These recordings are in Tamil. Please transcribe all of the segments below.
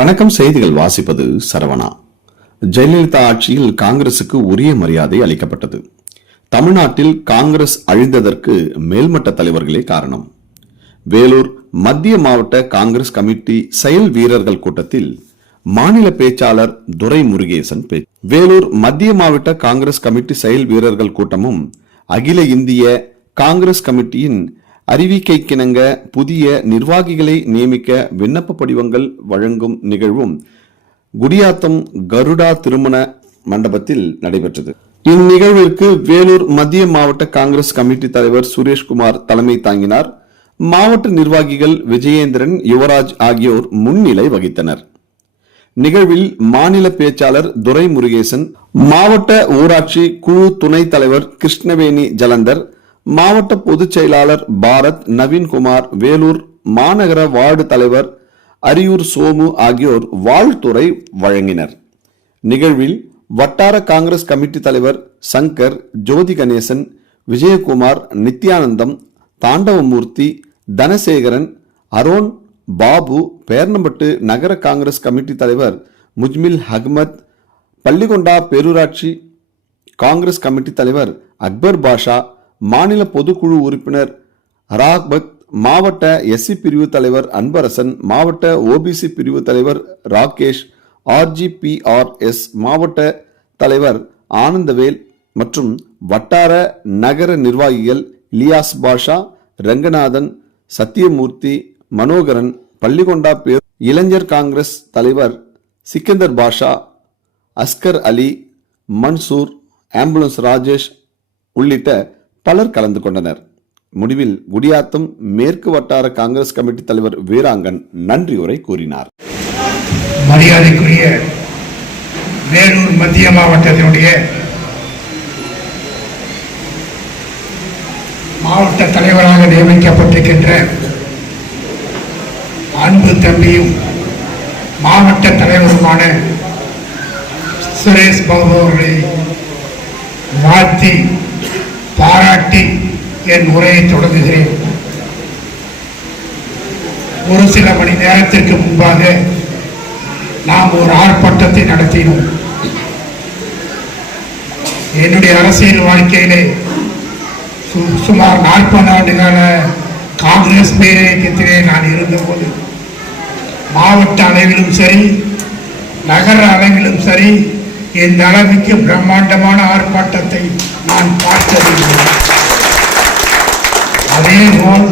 வணக்கம் செய்திகள் வாசிப்பது சரவணா. ஜெயலலிதா ஆட்சியில் காங்கிரசுக்கு உரிய மரியாதை அளிக்கப்பட்டது. தமிழ்நாட்டில் காங்கிரஸ் அழிந்ததற்கு மேல்மட்ட தலைவர்களே காரணம். வேலூர் மத்திய மாவட்ட காங்கிரஸ் கமிட்டி செயல் வீரர்கள் கூட்டத்தில் மாநில பேச்சாளர் துரை முருகேசன் பேச்சு. வேலூர் மத்திய மாவட்ட காங்கிரஸ் கமிட்டி செயல் வீரர்கள் கூட்டமும் அகில இந்திய காங்கிரஸ் கமிட்டியின் அறிவிக்கைக்கிணங்க புதிய நிர்வாகிகளை நியமிக்க விண்ணப்ப படிவங்கள் வழங்கும் நிகழ்வும் குடியாத்தம் கருடா திருமண மண்டபத்தில் நடைபெற்றது. இந்நிகழ்விற்கு வேலூர் மத்திய மாவட்ட காங்கிரஸ் கமிட்டி தலைவர் சுரேஷ்குமார் தலைமை தாங்கினார். மாவட்ட நிர்வாகிகள் விஜயேந்திரன் யுவராஜ் ஆகியோர் முன்னிலை வகித்தனர். நிகழ்வில் மாநில பேச்சாளர் துரை முருகேசன் மாவட்ட ஊராட்சி குழு துணைத் தலைவர் கிருஷ்ணவேணி ஜலந்தர் மாவட்ட பொதுச் செயலாளர் பாரத் நவீன்குமார் வேலூர் மாநகர வார்டு தலைவர் அரியூர் சோமு ஆகியோர் வாழ்த்துறை வழங்கினர். நிகழ்வில் வட்டார காங்கிரஸ் கமிட்டி தலைவர் சங்கர் ஜோதி கணேசன் விஜயகுமார் நித்யானந்தம் தாண்டவமூர்த்தி தனசேகரன் அரோன் பாபு பேர்னம்பட்டு நகர காங்கிரஸ் கமிட்டி தலைவர் முஜ்மில் அஹ்மத் பள்ளிகொண்டா பேரூராட்சி காங்கிரஸ் கமிட்டி தலைவர் அக்பர் பாஷா மாநில பொதுக்குழு உறுப்பினர் ராக்பத் மாவட்ட எஸ்சி பிரிவு தலைவர் அன்பரசன் மாவட்ட ஓபிசி பிரிவு தலைவர் ராகேஷ் ஆர்ஜிபிஆர்எஸ் மாவட்ட தலைவர் ஆனந்தவேல் மற்றும் வட்டார நகர நிர்வாகிகள் லியாஸ் பாஷா ரங்கநாதன் சத்தியமூர்த்தி மனோகரன் பள்ளிகொண்டா பேர் இளைஞர் காங்கிரஸ் தலைவர் சிக்கந்தர் பாஷா அஸ்கர் அலி மன்சூர் ஆம்புலன்ஸ் ராஜேஷ் உள்ளிட்ட பலர் கலந்து கொண்டனர். முடிவில் குடியாத்தம் மேற்கு வட்டார காங்கிரஸ் கமிட்டி தலைவர் வீராங்கன் நன்றி உரை கூறினார். மரியாதைக்குரிய வேலூர் மத்திய மாவட்டத்தினுடைய மாவட்ட தலைவராக நியமிக்கப்பட்டிருக்கின்ற அன்பு தம்பியும் மாவட்ட தலைவருமான சுரேஷ் பாபு அவர்களை வாழ்த்தி பாராட்டி என் உரையை தொடங்குகிறேன். ஒரு சில மணி நேரத்திற்கு முன்பாக நாம் ஒரு ஆர்ப்பாட்டத்தை நடத்தினோம். என்னுடைய அரசியல் வாழ்க்கையிலே சு- சுமார் நாற்பது ஆண்டுகால காங்கிரஸ் பேரியக்கத்திலே நான் இருந்தபோது மாவட்ட அளவிலும் சரி நகர அளவிலும் சரி இந்த அளவுக்கு பிரம்மாண்டமான ஆர்ப்பாட்டத்தை நான் பார்த்ததில்லை. அதேபோல்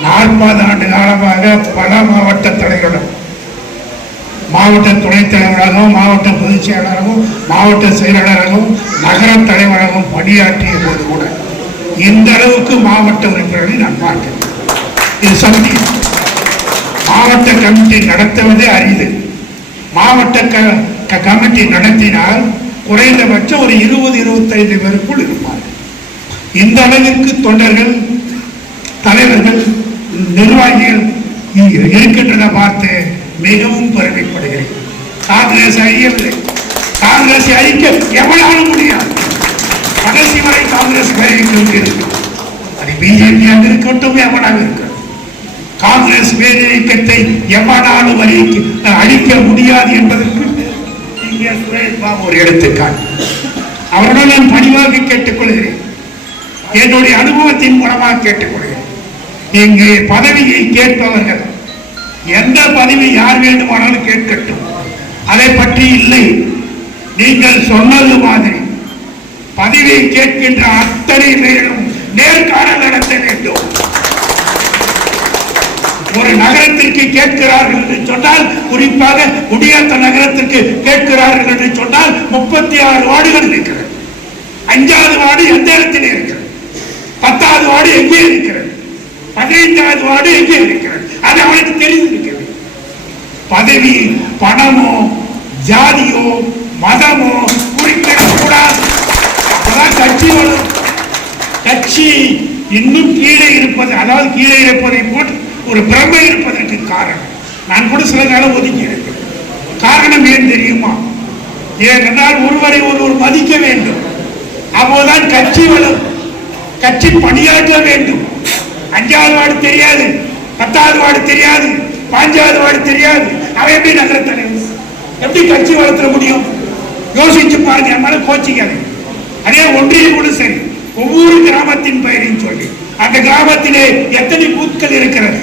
நாற்பது ஆண்டு காலமாக பல மாவட்ட தலைவர்களும் மாவட்ட துணைத் தலைவராகவும் மாவட்ட பொதுச் செயலாளராகவும் மாவட்ட செயலாளராகவும் நகர தலைவராகவும் பணியாற்றிய போது கூட இந்த அளவுக்கு மாவட்ட உறுப்பினர்களை நான் பார்க்கிறேன் இது சந்தி மாவட்ட கமிட்டி நடத்துவதே அரிது. மாவட்ட க- கமிட்டி நடத்தினால் குறைந்தபட்சம் ஒரு இருபது இருபத்தைந்து பேருக்குள் இருப்பார்கள். இந்த அளவிற்கு தொண்டர்கள் தலைவர்கள் நிர்வாகிகள் இருக்கின்றன பார்த்து மிகவும் பெருமைப்படுகிறேன். காங்கிரஸ் அழியவில்லை காங்கிரஸ் அழிக்க எவனாலும் முடியாது. கடைசி வரை காங்கிரஸ் பேரிக்க இருக்கு அது பிஜேபியாக இருக்கட்டும் எவ்வளவு இருக்கட்டும். காங்கிரஸ் பேரியக்கத்தை எவ்வளவு அழிக்க அழிக்க முடியாது என்பதற்கு இங்கே சுரேஷ் பாபு ஒரு எடுத்துக்காட்டு. அவருடன் நான் பணிவாக கேட்டுக்கொள்கிறேன். என்னுடைய அனுபவத்தின் மூலமாக கேட்டுக்கொள்கிறேன். இங்கே பதவியை கேட்பவர்கள் எந்த பதவி யார் வேண்டுமானாலும் கேட்கட்டும். அதை பற்றி இல்லை. நீங்கள் சொன்னது மாதிரி பதவியை கேட்கின்ற அத்தனை பேரும் நேர்காணல் நடத்த வேண்டும். ஒரு நகரத்திற்கு கேட்கிறார்கள் என்று சொன்னால் குறிப்பாக குடியாத்த நகரத்திற்கு கேட்கிறார்கள் என்று சொன்னால் முப்பத்தி ஆறு வார்டுகள் இருக்கிறது. அஞ்சாவது வார்டு எந்த இடத்திலே இருக்கிறது? பத்தாவது வார்டு எங்கே இருக்கிறது? பதினைந்தாவது வார்டு எங்கே இருக்கிறது? அது அவனுக்கு தெரிந்திருக்கிறது பதவி பணமோ ஜாதியோ மதமோ குறிப்பிடக்கூடாது. அப்பதான் கட்சி கட்சி இன்னும் கீழே இருப்பது அதாவது கீழே இருப்பதை போட்டு ஒரு பிரமை இருப்பதற்கு காரணம். நான் கூட சில காலம் ஒதுக்கி இருக்கிறேன் காரணம் ஏன் தெரியுமா? ஏனென்றால் ஒருவரை ஒருவர் மதிக்க வேண்டும். அப்போதான் கட்சி வளரும். கட்சி பணியாற்ற வேண்டும். அஞ்சாவது வார்டு தெரியாது. பத்தாவது வார்டு தெரியாது. பாஞ்சாவது வார்டு தெரியாது. அவன் எப்படி நகர தலைவர்? எப்படி கட்சி வளர்த்துட முடியும்? யோசிச்சு பாருங்க என் மேல கோச்சிக்காது அதே ஒன்றியம் கூட சரி. ஒவ்வொரு கிராமத்தின் பெயரையும் சொல்லி. அந்த கிராமத்திலே எத்தனை பூத்கள் இருக்கிறது?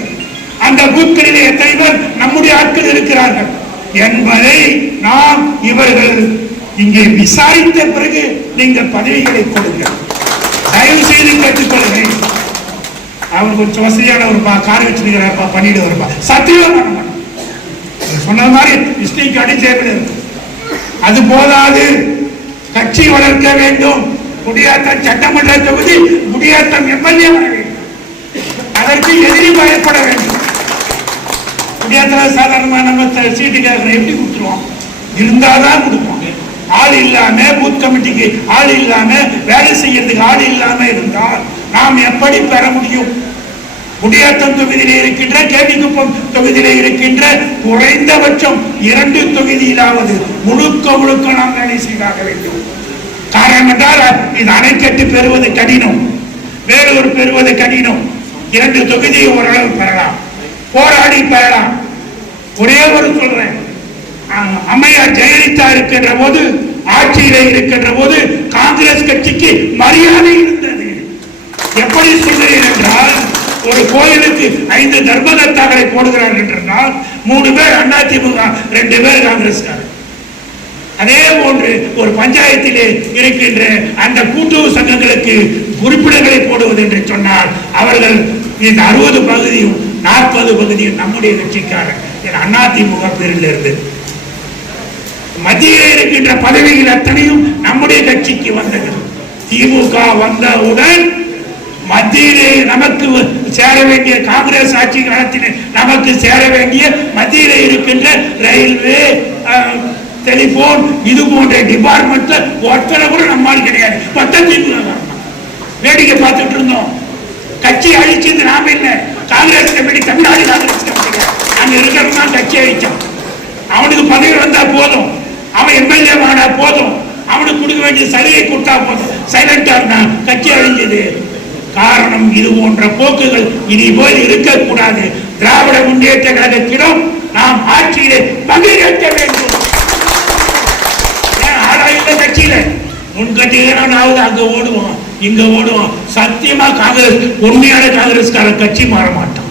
அந்த பூத்களிலே எத்தனை பேர் நம்முடைய ஆட்கள் இருக்கிறார்கள்? என்பதை நாம் இவர்கள் இங்கே விசாரித்த பிறகு நீங்கள் பதவிகளை கொடுங்க தயவு செய்து கேட்டுக்கொள்கிறேன் அவன் கொஞ்சம் வசதியான ஒரு பா கார் வச்சிருக்கிறாப்பா பண்ணிட்டு வருப்பா சத்தியம் சொன்ன மாதிரி மிஸ்டேக் அடிச்சேன் அது போதாது. கட்சி வளர்க்க வேண்டும். குடியாத்தம் சட்டமன்ற தொகுதி குடியாத்தம் எம்எல்ஏ வர வேண்டும் அதற்கு எதிரி பயப்பட வேண்டும். குடியாத்தம் சாதாரணமா நம்ம த- சீட்டுக்காரரை எப்படி கொடுத்துருவோம்? இருந்தாதான் கொடுப்போம். ஆள் இல்லாம பூத் கமிட்டிக்கு ஆள் இல்லாம வேலை செய்யறதுக்கு ஆள் இல்லாம இருந்தால் நாம் எப்படி பெற முடியும்? குடியாத்தம் தொகுதியில இருக்கின்ற கேவிக்குப்பம் தொகுதியில இருக்கின்ற குறைந்தபட்சம் இரண்டு தொகுதியிலாவது முழுக்க முழுக்க நாம் வேலை செய்தாக வேண்டும். காரணத்தால் என்றால் இது அணைக்கட்டு பெறுவது கடினம். வேலூர் பெறுவது கடினம். இரண்டு தொகுதியை ஓரளவு பெறலாம். போராடி பெறலாம். ஒரே ஒரு சொல்றேன். அஹ், அம்மையார் ஜெயலலிதா இருக்கின்ற போது ஆட்சியில இருக்கின்ற போது காங்கிரஸ் கட்சிக்கு மரியாதை இருந்தது. எப்படி சொல்கிறேன் என்றால் ஒரு கோயிலுக்கு ஐந்து தர்மகர்த்தாக்களை போடுகிறார்கள் என்றால் மூணு பேர் அதிமுக ரெண்டு பேர் காங்கிரஸ்காரர். அதே போன்று ஒரு பஞ்சாயத்திலே இருக்கின்ற அந்த கூட்டுறவு சங்கங்களுக்கு உறுப்பினர்களை போடுவது என்று சொன்னால் அவர்கள் இந்த அறுபது பகுதியும் நாற்பது பகுதியும் நம்முடைய கட்சிக்காரர் அதிமுக பேரில் இருந்து மத்தியில் இருக்கின்ற பதவிகள் அத்தனையும் நம்முடைய கட்சிக்கு வந்தது. திமுக வந்தவுடன் மத்தியிலே நமக்கு சேர வேண்டிய காங்கிரஸ் ஆட்சி காலத்தில் நமக்கு சேர வேண்டிய மத்தியிலே இருக்கின்ற ரயில்வே டெலிபோன் இது போன்ற டிபார்ட்மெண்ட்ல ஒருத்தரை கூட நம்மால் கிடையாது. பத்தஞ்சு வேடிக்கை பார்த்துட்டு இருந்தோம். கட்சி அழிச்சது நாம இல்லை காங்கிரஸ் கமிட்டி தமிழ்நாடு காங்கிரஸ் கமிட்டி. அங்க இருக்கிறவங்க கட்சி அழிச்சான். அவனுக்கு பதவி வந்தா போதும். அவன் எம்எல்ஏ ஆனா போதும். அவனுக்கு கொடுக்க வேண்டிய சலுகை கொடுத்தா போதும். சைலண்டா இருந்தான். கட்சி அழிஞ்சது. காரணம் இது போன்ற போக்குகள் இனி போல் இருக்கக்கூடாது. திராவிட முன்னேற்ற கழகத்திடம் நாம் ஆட்சியிலே பங்கேற்க வேண்டும் ஏன் ஆளா இல்லை. கட்சியில முன் கட்சியிலாவது அங்க ஓடுவோம் இங்க ஓடுவோம் சத்தியமா காங்கிரஸ் உண்மையான காங்கிரஸ்காரன் கட்சி மாற மாட்டோம்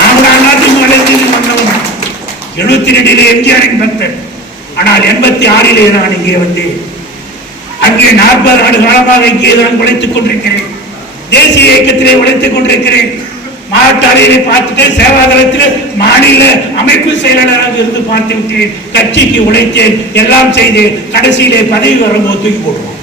நாம அதிமுக வந்தவன். எழுபத்தி ரெண்டிலே எம்ஜிஆரின் பக்தன் ஆனால் எண்பத்தி ஆறிலே நான் இங்கே வந்தேன். அங்கே நாற்பது ஆண்டு காலமாக இங்கே நான் உழைத்துக் கொண்டிருக்கிறேன். தேசிய இயக்கத்திலே உழைத்துக் கொண்டிருக்கிறேன். மாவட்டாளையை பார்த்துட்டேன் சேவாதளத்தில் மாநில அமைப்பு செயலாளராக இருந்து பார்த்து விட்டேன் கட்சிக்கு உழைத்தேன். எல்லாம் செய்தேன். கடைசியிலே பதவி வரும்போது தூக்கி போடுவோம்